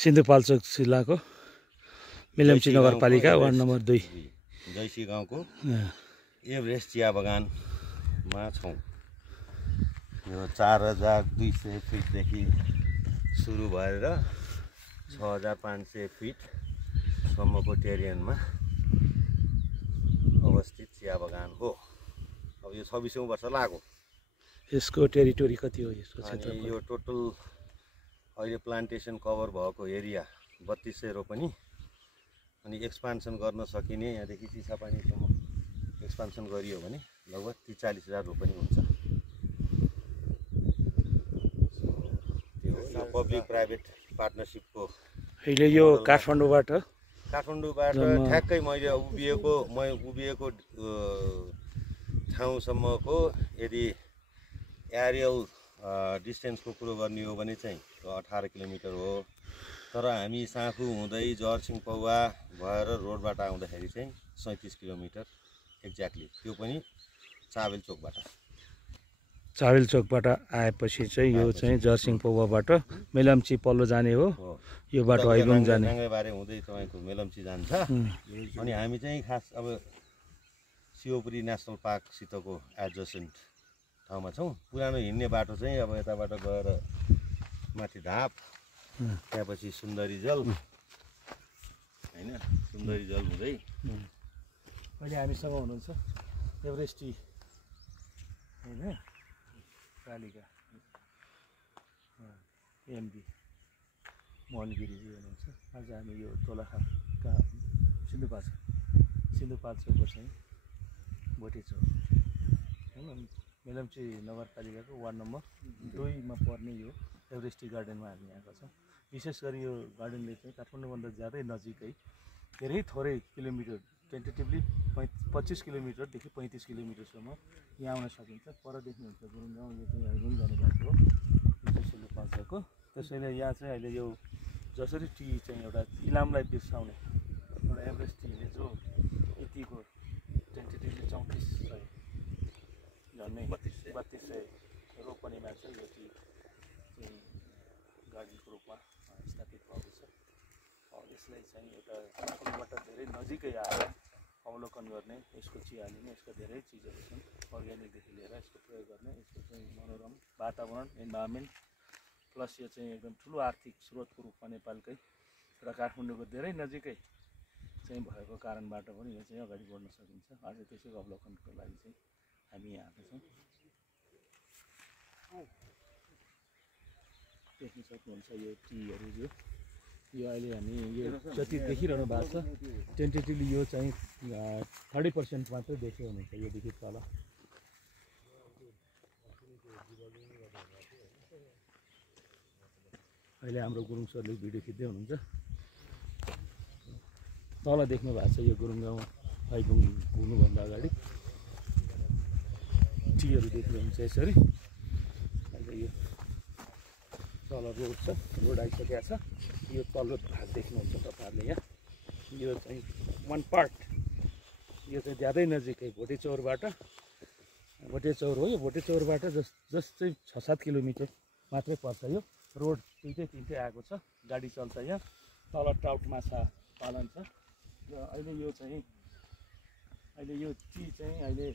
सिन्धुपाल्चोक जिल्लाको मेलम्ची नगरपालिका ward number 2 जैसी गाउँको एभरेस्ट चिया बगानमा छौँ। यो 4200 फिटदेखि सुरु भएर 6500 फिटसम्मको टेरियनमा अवस्थित चिया बगान हो। अब यो 26औं वर्ष लाग्यो। यसको टेरिटोरी कति हो? यसको क्षेत्र यो टोटल अहिले प्लान्टेसन कभर भएको एरिया 3200 रोपनी अनि एक्सपान्सन गर्न सकिने यहाँदेखि चिसापानीसम्म एक्सपान्सन गरियो भने लगभग 40,000 रोपनी हुन्छ। त्यो पब्लिक प्राइभेट पार्टनरसिपको अहिले यो काठमाडौँबाट ठ्याक्कै मैले उभिएको ठाउँसम्मको यदि एरियल डिस्टेन्सको कुरो गर्ने हो भने चाहिँ 18 किलोमिटर हो। तर हामी साँखु हुँदै जर्सिङ पौवा भएर रोडबाट आउँदाखेरि चाहिँ 37 किलोमिटर एक्ज्याक्टली, त्यो पनि चावेल चोकबाट आएपछि चाहिँ यो चाहिँ जर्सिङ पौवाबाट मेलम्ची पल्लो जाने हो। यो बाटो हैबुङ जाने बारे हुँदै तपाईँको मेलम्ची जान्छ। अनि हामी चाहिँ खास अब शिवपुरी नेसनल पार्कसितको एडजसेन्ट ठाउँमा छौँ। पुरानो हिँड्ने बाटो चाहिँ अब यताबाट गएर माथि ढाप, त्यहाँपछि सुन्दरी जल होइन, सुन्दरी जल हुँदै अहिले हामीसँग हुनुहुन्छ एभरेस्ट टी होइन पालिका एमडी मोहनगिरीजी हुनुहुन्छ। आज हामी यो दोलखाका सिन्धुपाल्चोकको चाहिँ भोटेचौर होइन मेलम्ची नगरपालिकाको वार्ड नम्बर 2 मा पर्ने यो एभरेस्ट टी गार्डनमा हामी आएका छौँ। विशेष गरी यो गार्डनले चाहिँ काठमाडौँभन्दा ज्यादै नजिकै धेरै थोरै किलोमिटर टेन्टेटिभली 25 किलोमिटरदेखि 35 किलोमिटरसम्म यहाँ आउन सकिन्छ। पर देख्नुहुन्छ गुरुङ गाउँ, यो चाहिँ हैबुङ जाने बाटो हो सिन्धुपाल्चोकको। त्यसैले यहाँ चाहिँ अहिले यो जसरी टी चाहिँ एउटा इलामलाई बिर्साउने एउटा एभरेस्ट टीले जो यतिको टेन्टेटिभली 3400 झन्डै 3200 रोपनीमा चाहिँ यो टी चाहिँ गार्डनको रूपमा स्थापित भएको छ। यसलाई चाहिँ एउटा काठमाडौँबाट धेरै नजिकै आएर अवलोकन गर्ने, यसको चिया लिने, यसका धेरै चिजहरू छन् अर्ग्यानिकदेखि लिएर यसको प्रयोग गर्ने, यसको चाहिँ मनोरम वातावरण इन्भाइरोमेन्ट प्लस यो चाहिँ एकदम ठुलो आर्थिक स्रोतको रूपमा नेपालकै र काठमाडौँको धेरै नजिकै चाहिँ भएको कारणबाट पनि यो चाहिँ अगाडि बढ्न सकिन्छ। आज त्यसैको अवलोकनको लागि चाहिँ हामी यहाँ आएका छौँ। देख्न सक्नुहुन्छ यो टीहरू यो अहिले हामी यो जति देखिरहनु भएको छ टेन्टेटिभली यो चाहिँ 30% मात्रै देख्यो हुनुहुन्छ योदेखि तल। अहिले हाम्रो गुरुङ सरले भिडियो खिच्दै हुनुहुन्छ। तल देख्नु भएको छ यो गुरुङ गाउँ हैबुङ पुग्नुभन्दा अगाडि टीहरू देख्नुहुन्छ यसरी। अहिले यो तल रोड छ, रोड आइसकेको छ। यो तल्लो भाग देख्नुहुन्छ तपाईँहरूले यहाँ। यो चाहिँ वान पार्ट, यो चाहिँ ज्यादै नजिकै भोटेचौरबाट भोटेचौर हो। यो भोटेचौरबाट जस्तै 6-7 किलोमिटर मात्रै पर्छ। यो रोड तिनटै आएको छ, गाडी चल्छ यहाँ। तल ट्राउट माछा पालन छ र अहिले यो चाहिँ यो टी चाहिँ अहिले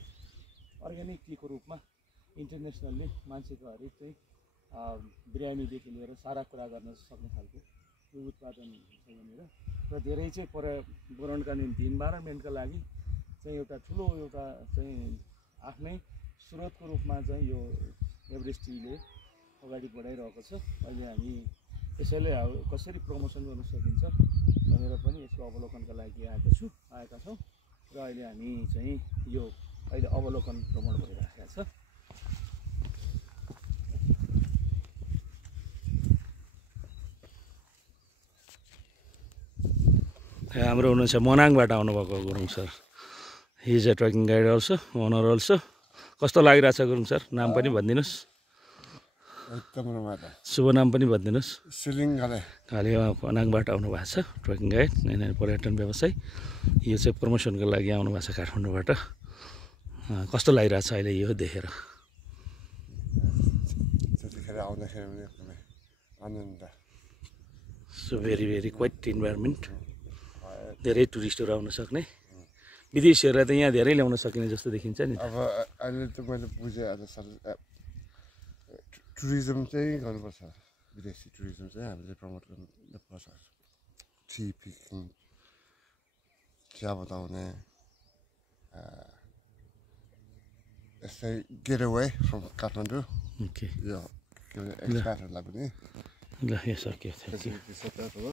अर्ग्यानिक टीको रूपमा इन्टरनेसनल्ली मान्छेको हरेक चाहिँ बिरामीदेखि लिएर सारा कुरा गर्न सक्ने खालको यो उत्पादन छ यहाँनिर र धेरै चाहिँ पर्यावरणका निम्ति इन्भाइरोमेन्टका लागि चाहिँ एउटा ठुलो एउटा चाहिँ आफ्नै स्रोतको रूपमा चाहिँ यो एभरेस्ट टीले अगाडि बढाइरहेको छ। अहिले हामी यसैले कसरी प्रमोसन गर्न सकिन्छ भनेर पनि यसको अवलोकनका लागि आएका छौँ र अहिले हामी चाहिँ यो अहिले अवलोकन भ्रमण भइरहेको छ। हाम्रो हुनुहुन्छ मनाङबाट आउनुभएको Gurung sir. He is a trekking guide also, owner also. कस्तो लागिरहेछ गुरुङ सर? नाम पनि भनिदिनुहोस्, एकदम रमाइलो। शुभ नाम पनि भनिदिनुहोस्। सिलिङ खालि मनाङबाट आउनु भएको छ, ट्रेकिङ गाइड पर्यटन व्यवसाय। यो चाहिँ प्रमोसनको लागि आउनु भएको छ काठमाडौँबाट। कस्तो लागिरहेछ अहिले यो देखेर? त्यतिखेर आउँदाखेरि पनि एकदमै आनन्द so very very quite environment धेरै टुरिस्टहरू आउन सक्ने विदेशीहरूलाई त यहाँ धेरै ल्याउन सकिने जस्तो देखिन्छ नि अब अहिले त मैले बुझेँ आज टुरिज्म चाहिँ गर्नुपर्छ विदेशी टुरिज्म चाहिँ हामीले प्रमोट गर्नुपर्छ टी पिकिङ चिया बताउने यस्तै get away from Kathmandu okay यो के भन्छ एक्सपायरहरूलाई पनि ल यहाँ सक्यो थ्याङ्क यू फेसिलिटी छ